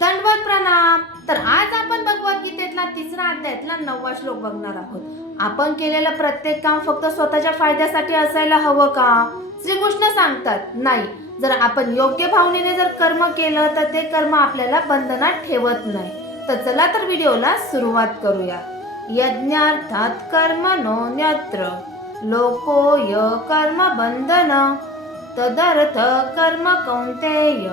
दंडवत प्रणाम। तर आज आपण भगवद्गीतेतला 3रा अध्यायातला 9वा श्लोक बघणार आहोत। आपण केलेलं प्रत्येक काम फक्त स्वतःच्या फायद्यासाठी असायला हवं का? श्रीकृष्ण सांगतात नाही, जर आपण योग्य भावनेने जर कर्म केलं तर ते कर्म आपल्याला बंधनात ठेवत नाही। तर चला तर व्हिडिओला सुरुवात करूया। यज्ञार्थात कर्मणोऽन्यत्र लोकोय कर्म बंधन तदर्थ कर्म कौंतेय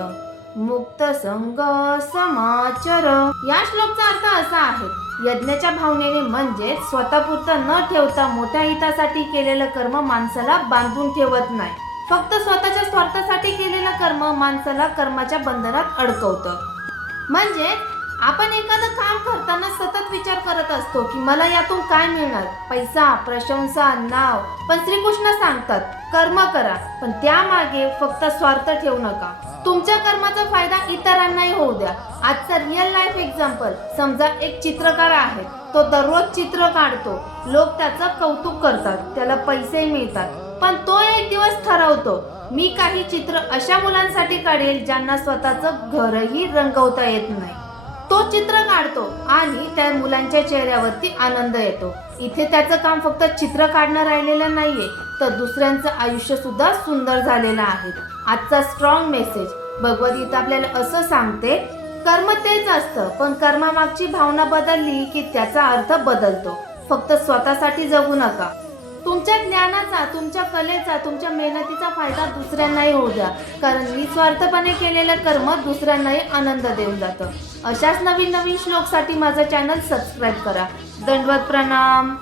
मुक्त संग समाचर। या श्लोकचा अर्थ असा आहे, यज्ञाच्या भावनेने म्हणजे स्वतःपुरतं न ठेवता मोठ्या हितासाठी केलेलं कर्म माणसाला बांधून ठेवत नाही। फक्त स्वतःच्या स्वार्थासाठी केलेलं कर्म माणसाला कर्माच्या बंधनात अडकवतं। म्हणजे आपण एखादं काम करताना सतत विचार करत असतो की मला यातून काय मिळणार, पैसा, प्रशंसा, नाव। पण श्रीकृष्ण सांगतात कर्म करा, पण त्यामागे फक्त स्वार्थ ठेवू नका। तुमच्या कर्माचा फायदा इतरांनाही होऊ द्या। आजचा रिअल लाईफ एक्झाम्पल, समजा एक चित्रकार आहे, तो दररोज चित्र काढतो, लोक त्याचं कौतुक करतात, त्याला पैसे मिळतात। पण तो एक दिवस ठरवतो, मी काही चित्र अशा मुलांसाठी काढेल ज्यांना स्वतःचं घरही रंगवता येत नाही। तो चित्र काढतो आणि त्या मुलांच्या चेहऱ्यावरती आनंद येतो। इथे त्याचं काम फक्त चित्र काढणं राहिलेलं नाहीये, तर दुसऱ्यांचं आयुष्य सुद्धा सुंदर झालेलं आहे। आजचा स्ट्रॉंग मेसेज, भगवद्गीता आपल्याला असं सांगते, कर्म तेच असतं, पण कर्मामागची भावना बदलली की त्याचा अर्थ बदलतो। फक्त स्वतःसाठी जगू नका। तुमच्या ज्ञानाचा, तुमच्या कलेचा, तुमच्या मेहनतीचा फायदा दुसऱ्यांनाही होऊ द्या, कारण निस्वार्थपणे केलेलं कर्म दुसऱ्यांनाही आनंद देऊन जातं। अशाच नवीन नवीन श्लोकसाठी माझं चॅनल सबस्क्राईब करा। दंडवत प्रणाम।